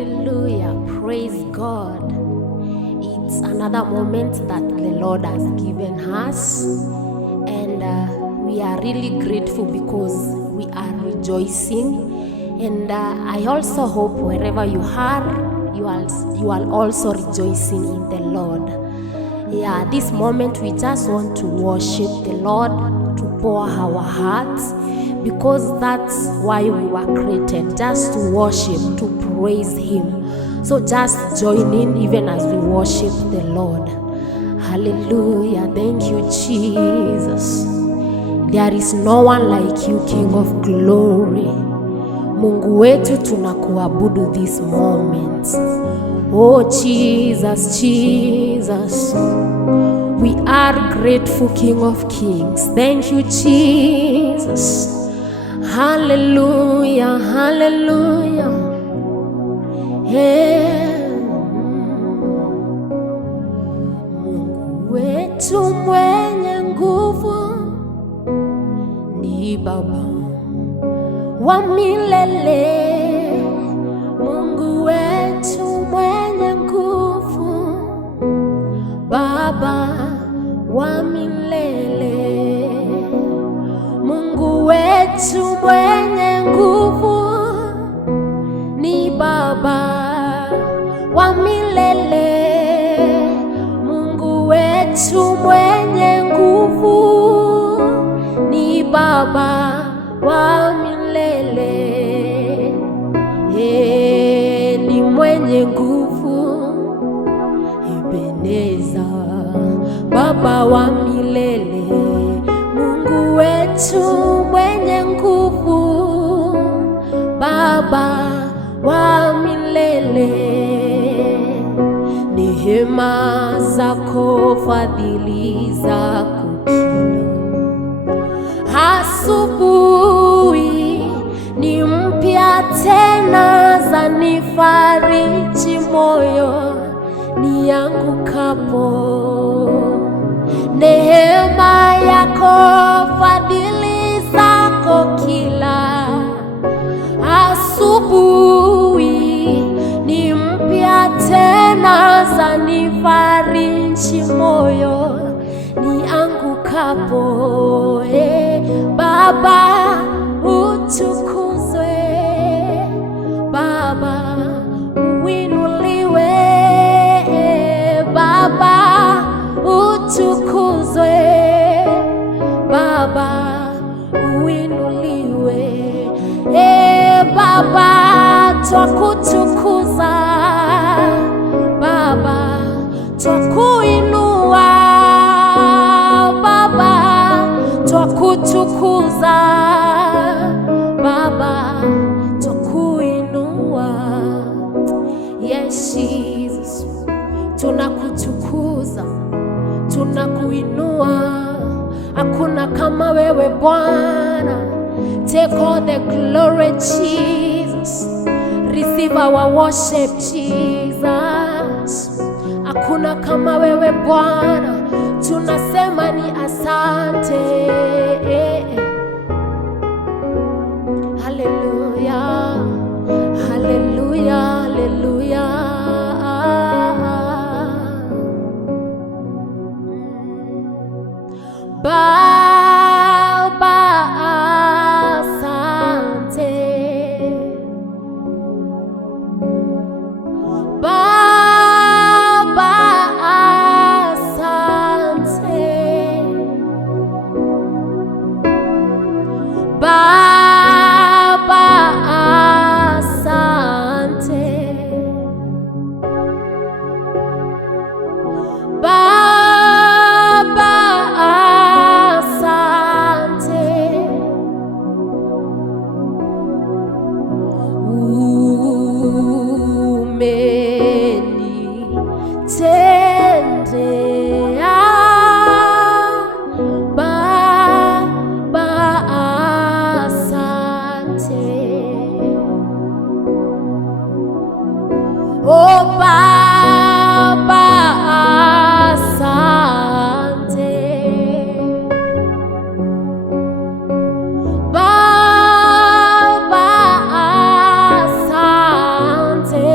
Hallelujah. Praise God. It's another moment that the Lord has given us, and we are really grateful because we are rejoicing. And I also hope wherever you are, you are also rejoicing in the Lord. Yeah, this moment we just want to worship the Lord, to pour our hearts, because that's why we were created, just to worship, to praise Him. So just join in even as we worship the Lord. Hallelujah. Thank you, Jesus. There is no one like you, King of glory. Mungu wetu tunakuabudu this moment. Oh Jesus, Jesus. We are grateful, King of kings. Thank you, Jesus. Hallelujah, hallelujah. Hey. Mungu wetu mwenye nguvu ni Baba wa milele. Mungu wetu mwenye nguvu, Baba wa milele. Mungu wetu mwenye nguvu ni Baba wa milele. Mungu wetu mwenye nguvu ni Baba wa milele. Ni mwenye nguvu, Ebeneza, Baba wa milele. Mungu wetu mwenye nguvu, Baba wa milele. Neema zako, fadhili zako asubuhi ni mpya tena, zanifariji moyo niangukapo. Neema yako, fadhili zako kila asubuhi ni mpya tena, zanifariji moyo niangukapo. Baba utukuzwe, Baba uinuliwe, Baba utukuzwe, Baba uinuliwe. Baba twakutukuza, Baba twakuinua, Baba twakutukuza, Baba twakuinua. Yes Jesus, tunakutukuza, tunakuinua. Hakuna kama wewe Bwana. Take all the glory, Jesus. Receive our worship, Jesus. Hakuna kama wewe Bwana. Tunasema ni asante. Hallelujah. Hallelujah. Hallelujah. Baba asante, Baba asante, Baba asante, Baba asante. Umenitendea, Baba asante. Oh Baba asante, Baba asante.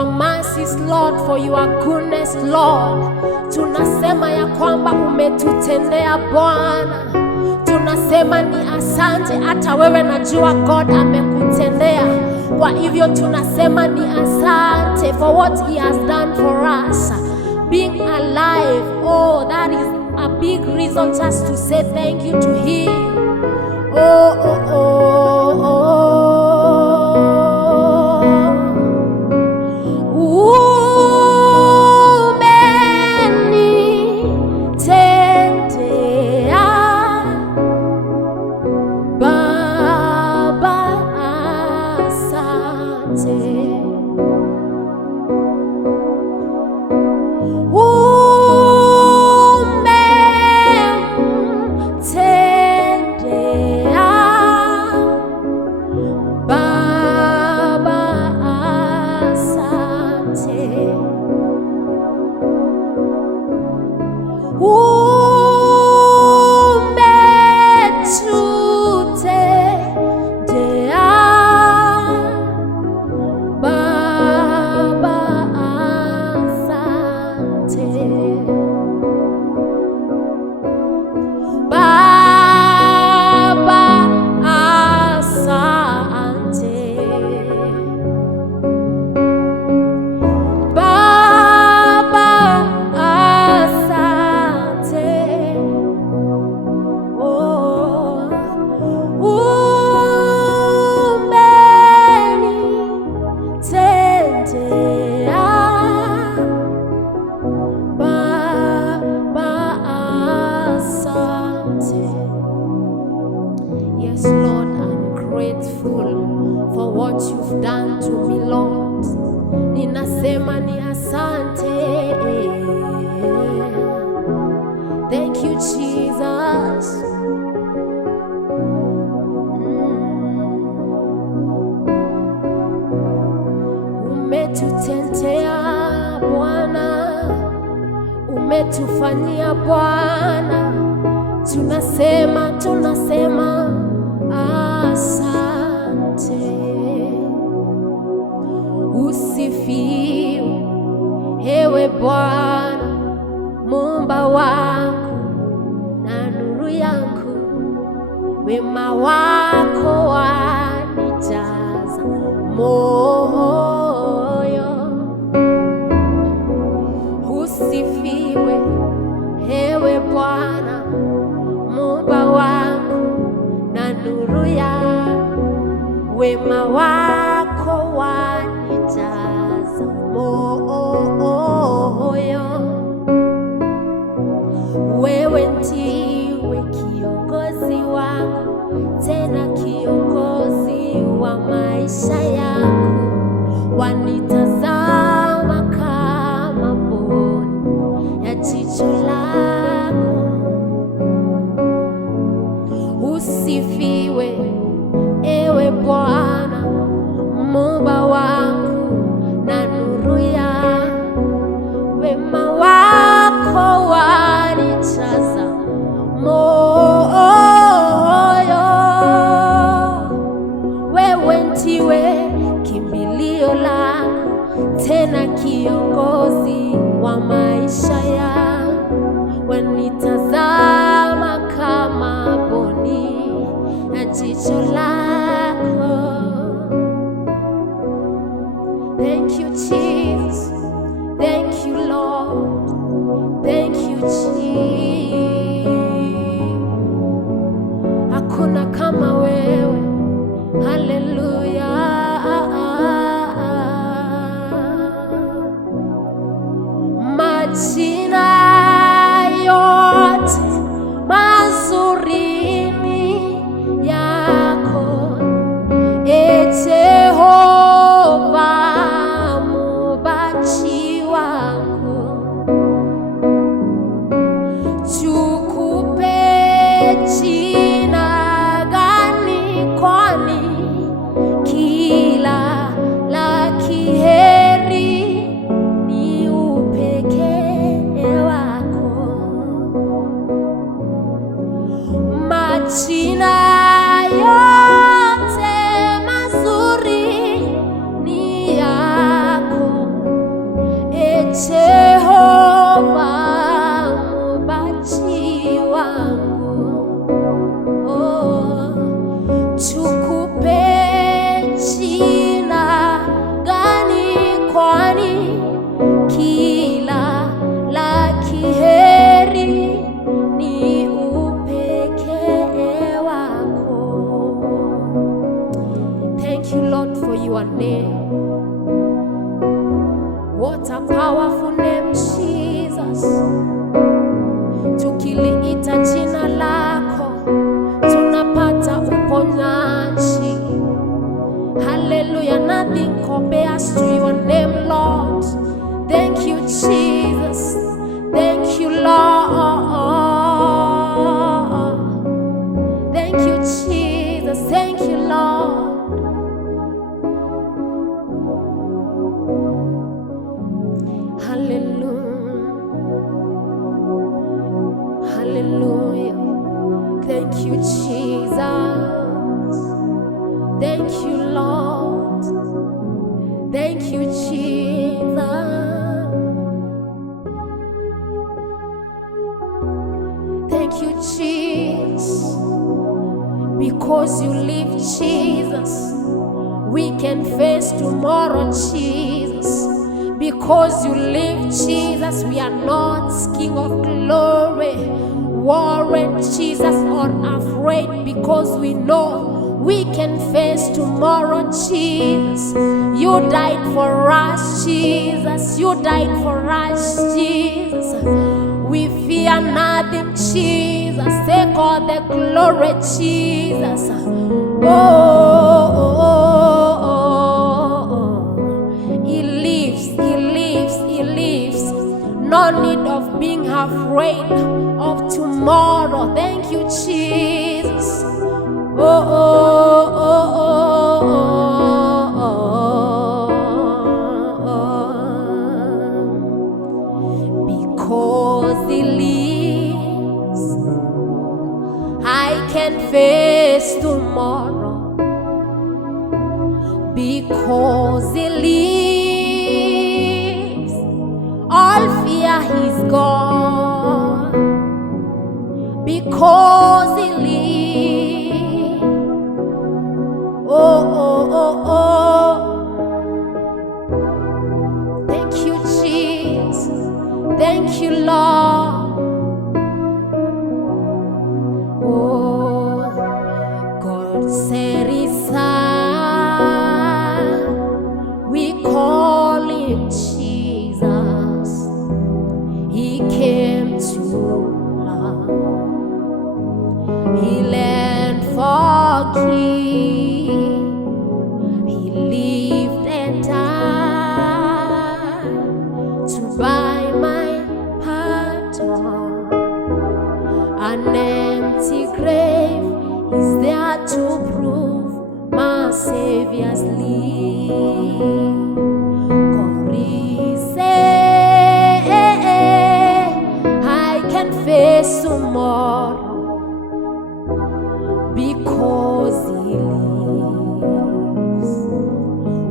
your mercies Lord, for your goodness Lord. Tunasema ya kwamba umetutendea Bwana, tunasema ni asante. Hata wewe najua God amekutendea, kwa hivyo tunasema ni asante for what he has done for us. Being alive, oh, that is a big reason just to say thank you to him. Oh, oh, oh, oh. Yes, Lord, I'm grateful for what you've done to me, Lord. Ninasema ni asante. Thank you, Jesus. Umetutendea Bwana, umetufanyia Bwana. Tunasema asante. Usifiwe ewe Bwana, Muumba wangu na nuru yangu. Wema wako wanijaza moyo. Usifiwe ewe Bwana, Muumba wangu na nuru yangu. Wema wako wanijaza moyo. Wewe ndiwe kiongozi wangu, tena kiongozi wa maisha yangu. Wanitazama kama mboni ya jicho lako. Usifiwe ewe Bwana, Muumba wangu na nuru yangu. Wema wako wanijaza moyo. Wewe ndiwe kimbilio langu, tena kiongozi wa maisha yangu. Wanitazama kama mboni na jicho lako. Thank you, Jesus. Thank you, Lord. Thank you, Jesus. Hakuna kama wewe. Hallelujah. Majina yote mazuri ni yako, Jehova muumbaji wangu. Tukupe jina gani, kwani kila la kheri ni upekee wako. Majina yote mazuri ni yako, Jehova muumbaji wangu, oh, tukupe jina gani, kwani kila la kheri ni upekee wako. Thank you, Lord, for your name. What a powerful name, Jesus. Tukiliita jina lako tunapata uponyaji. Hallelujah, nothing compares to your name, Lord. Thank you, Jesus. Thank you, Lord. Thank you, Jesus. Thank you, Lord. Hallelujah. Hallelujah. Thank you, Jesus. Thank you, Lord. Thank you, Jesus. Thank you, Jesus. Because you live, Jesus, we can face tomorrow, Jesus. Because you live, Jesus, we are not King of glory, worried, Jesus, or afraid, because we know we can face tomorrow, Jesus. You died for us, Jesus. You died for us, Jesus. We fear nothing, Jesus. Take all the glory, Jesus. Oh, oh, oh, oh. He lives, He lives, He lives. No need of being afraid of tomorrow. Thank you, Jesus. Oh, oh, oh, oh, oh, oh. Because He lives, I can face tomorrow. Because He lives, all fear is gone. Because He lives, oh, oh, oh, oh. Thank you, Jesus. Thank you, Lord. Oh, God said His Son, we call Him Jesus. He came to love, He learned forgive, He lived and died to buy my pardon. An empty grave is there to prove my Savior's life. God is I can face tomorrow. Because He lives,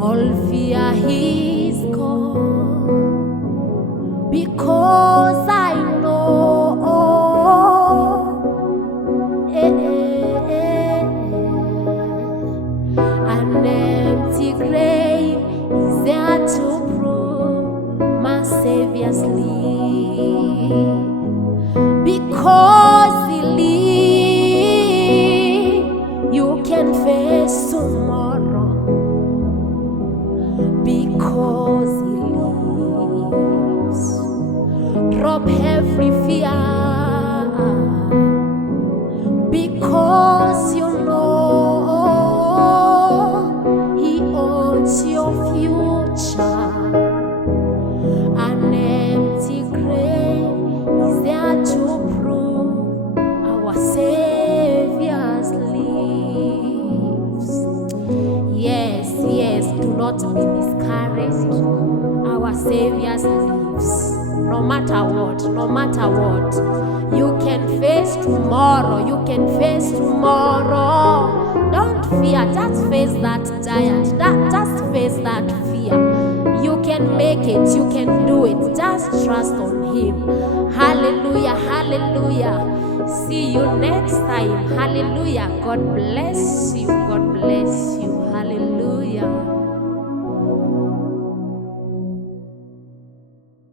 all fear is gone. Because I know an empty grave is there to prove my Savior's life. Because He lives, you can face tomorrow. Because He lives, drop every fear. Because you know He owns your future. An empty grave is there to prove our Savior's lives. Yes, yes, do not be discouraged. Our Savior's lives. No matter what, no matter what, you can face tomorrow. You can face tomorrow. Don't fear. Just face that giant. Just face that fear. You can make it, you can do it. Just trust on Him. Hallelujah, hallelujah. See you next time. Hallelujah. God bless you.